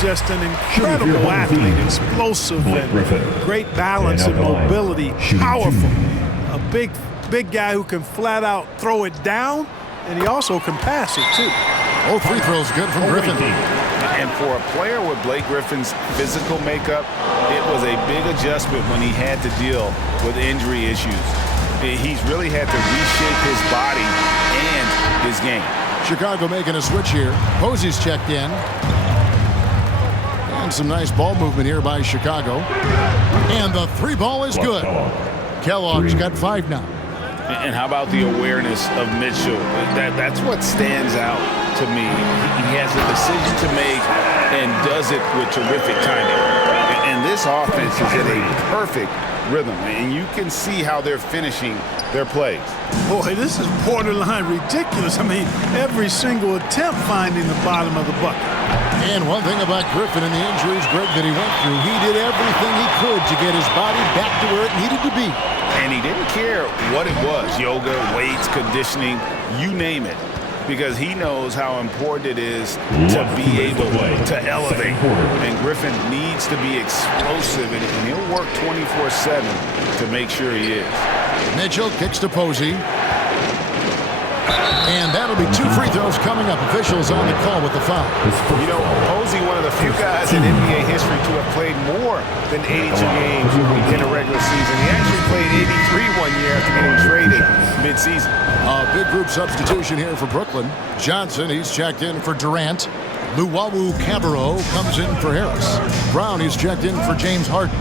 just an incredible athlete, explosive and great balance and mobility, powerful. A big guy who can flat out throw it down, and he also can pass it too. Both free throws good from Griffin. And for a player with Blake Griffin's physical makeup, it was a big adjustment when he had to deal with injury issues. He's really had to reshape his body and his game. Chicago making a switch here. Posey's checked in. And some nice ball movement here by Chicago. And the three ball is good. Kellogg's got 5 now. And how about the awareness of Mitchell? That's what stands out to me. He has a decision to make and does it with terrific timing. And this offense is in a perfect rhythm, and you can see how they're finishing their plays. Boy, this is borderline ridiculous. I mean, every single attempt finding the bottom of the bucket. And one thing about Griffin and the injuries, Greg, that he went through, he did everything he could to get his body back to where it needed to be. And he didn't care what it was, yoga, weights, conditioning, you name it, because he knows how important it is to be able to elevate. And Griffin needs to be explosive, and he'll work 24/7 to make sure he is. Mitchell kicks to Posey. And that'll be 2 free throws coming up. Officials on the call with the foul. You know, Posey, one of the few guys in NBA history to have played more than 82 games in a regular season. He actually played 83 one year after getting traded midseason. A big group substitution here for Brooklyn. Johnson, he's checked in for Durant. Luwawu-Cabarrot comes in for Harris. Brown, he's checked in for James Harden.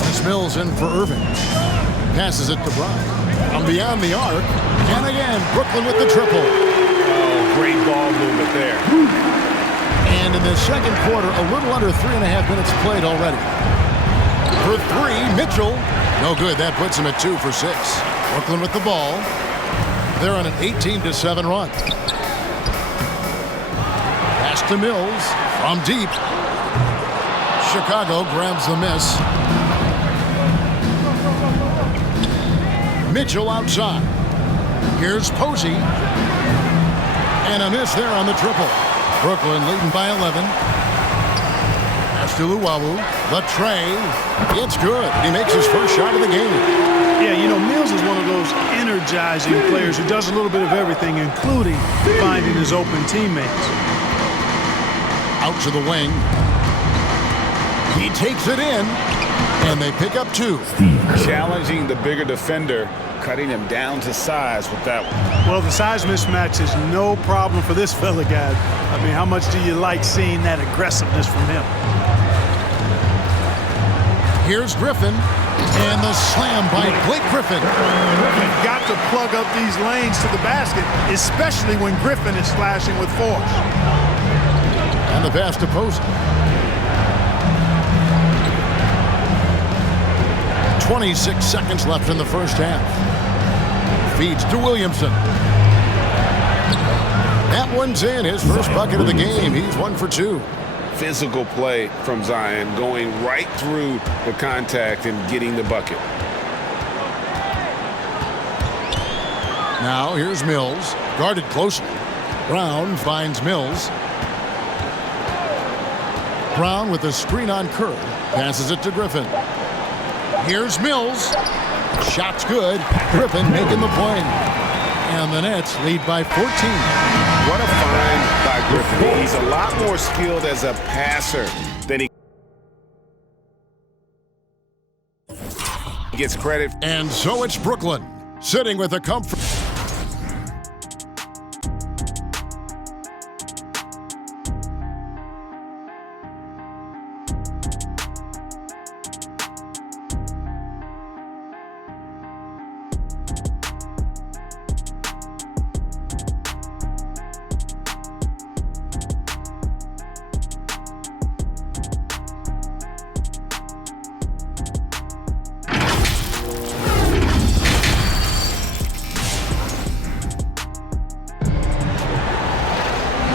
Dennis Mills in for Irving. Passes it to Brown. From beyond the arc. And again, Brooklyn with the triple. Oh, great ball movement there. And in the second quarter, a little under 3.5 minutes played already. For 3, Mitchell. No good. That puts him at 2 for 6. Brooklyn with the ball. They're on an 18-7 run. Pass to Mills from deep. Chicago grabs the miss. Mitchell outside. Here's Posey. And a miss there on the triple. Brooklyn leading by 11. Pass to Luwawu. The tray. It's good. He makes his first shot of the game. Yeah, you know, Mills is one of those energizing players who does a little bit of everything, including finding his open teammates. Out to the wing. He takes it in. And they pick up 2. Challenging the bigger defender, cutting him down to size with that one. Well, the size mismatch is no problem for this fella, guys. I mean, how much do you like seeing that aggressiveness from him? Here's Griffin. And the slam by Blake Griffin. You've got to plug up these lanes to the basket, especially when Griffin is slashing with force. And the pass to Posey. 26 seconds left in the first half. Feeds to Williamson. That one's in. His first bucket of the game. He's 1 for 2. Physical play from Zion, going right through the contact and getting the bucket. Now here's Mills. Guarded closely. Brown finds Mills. Brown with a screen on Kerr. Passes it to Griffin. Here's Mills. Shot's good. Griffin making the point. And the Nets lead by 14. What a find by Griffin. He's a lot more skilled as a passer than he gets credit. And so it's Brooklyn sitting with a comfort.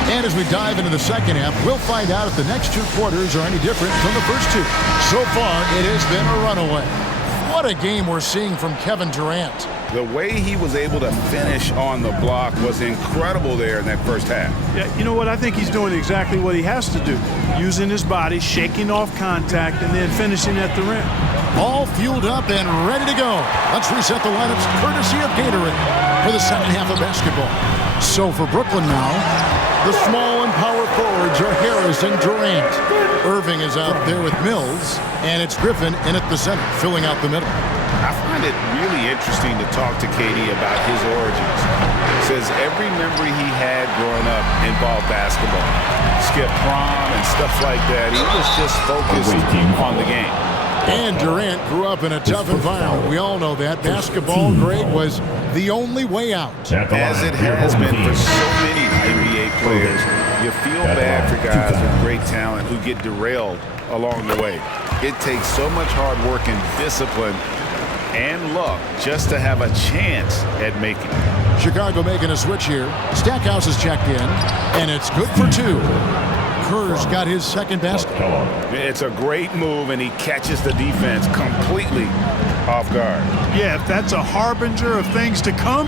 And as we dive into the second half, we'll find out if the next 2 quarters are any different from the first 2. So far, it has been a runaway. What a game we're seeing from Kevin Durant. The way he was able to finish on the block was incredible there in that first half. Yeah, you know what? I think he's doing exactly what he has to do. Using his body, shaking off contact, and then finishing at the rim. All fueled up and ready to go. Let's reset the lineups courtesy of Gatorade for the second half of basketball. So for Brooklyn now, the small and power forwards are Harris and Durant. Irving is out there with Mills, and it's Griffin in at the center, filling out the middle. I find it really interesting to talk to KD about his origins. Says every memory he had growing up involved basketball. Skip prom and stuff like that. He was just focused on the game. And Durant grew up in a tough environment. We all know that. Basketball, Greg, was the only way out. As it has been for so many NBA players, you feel bad for guys with great talent who get derailed along the way. It takes so much hard work and discipline and luck just to have a chance at making it. Chicago making a switch here. Stackhouse is checked in, and it's good for two. Kerr's got his second basket. It's a great move, and he catches the defense completely off guard. Yeah, if that's a harbinger of things to come,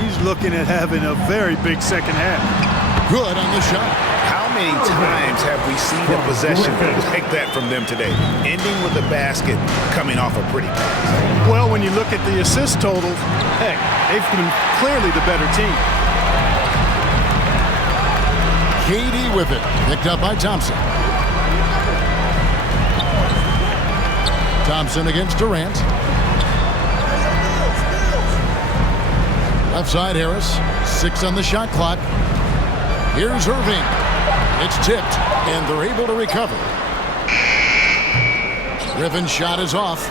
he's looking at having a very big second half. Good on the shot. How many times have we seen a possession like that from them today, ending with a basket coming off a pretty pass? Well, when you look at the assist totals, heck, they've been clearly the better team. KD with it, picked up by Thompson. Thompson against Durant. Left side Harris, 6 on the shot clock. Here's Irving. It's tipped, and they're able to recover. Griffin's shot is off.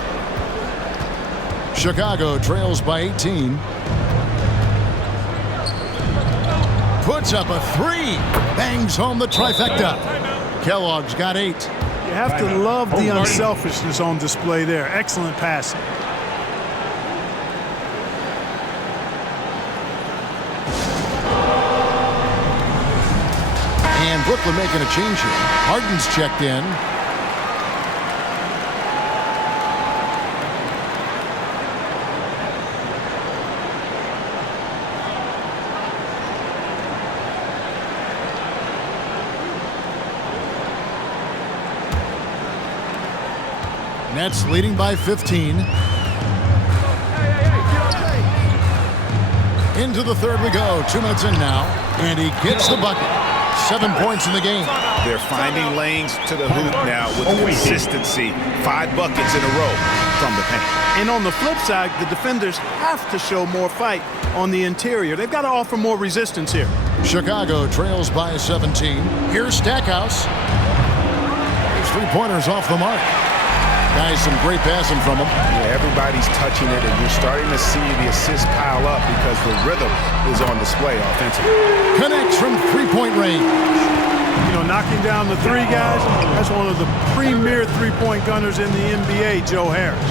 Chicago trails by 18. Puts up a 3. Bangs home the trifecta. Kellogg's got 8. You have to love the unselfishness on display there. Excellent passing. And Brooklyn making a change here. Harden's checked in. Nets leading by 15. Into the third we go. 2 minutes in now. And he gets the bucket. 7 points in the game. They're finding lanes to the hoop now with consistency. 5 buckets in a row from the paint. And on the flip side, the defenders have to show more fight on the interior. They've got to offer more resistance here. Chicago trails by 17. Here's Stackhouse. His 3-pointers off the mark. Guys, some great passing from him. Yeah, everybody's touching it, and you're starting to see the assists pile up because the rhythm is on display offensively. Connects from 3-point range. You know, knocking down the 3 guys, that's one of the premier 3-point gunners in the NBA, Joe Harris.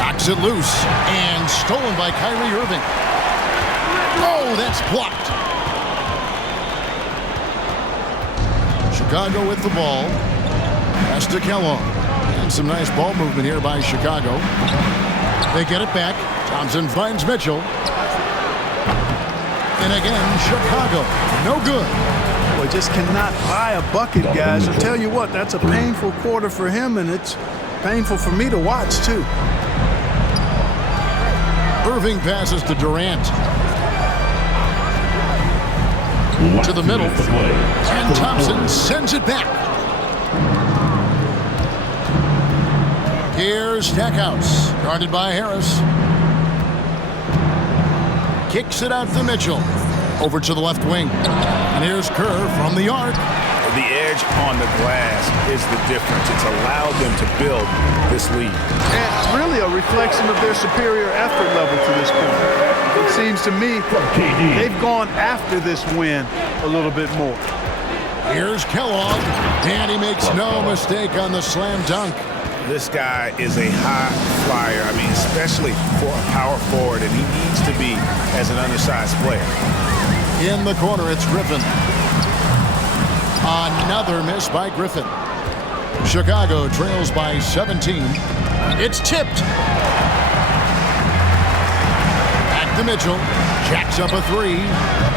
Knocks it loose and stolen by Kyrie Irving. Oh, that's blocked. Chicago with the ball. Pass to Kellogg. And some nice ball movement here by Chicago. They get it back. Thompson finds Mitchell. And again, Chicago. No good. Boy, just cannot buy a bucket, guys. I'll tell you what, that's a painful quarter for him, and it's painful for me to watch, too. Irving passes to Durant. To the middle. And Thompson sends it back. Here's Stackhouse, guarded by Harris. Kicks it out to Mitchell. Over to the left wing. And here's Kerr from the arc. The edge on the glass is the difference. It's allowed them to build this lead. And really a reflection of their superior effort level to this point. It seems to me they've gone after this win a little bit more. Here's Kellogg, and he makes no mistake on the slam dunk. This guy is a high flyer. I mean, especially for a power forward, and he needs to be as an undersized player. In the corner, it's Griffin. Another miss by Griffin. Chicago trails by 17. It's tipped. Back to Mitchell. Jacks up a three.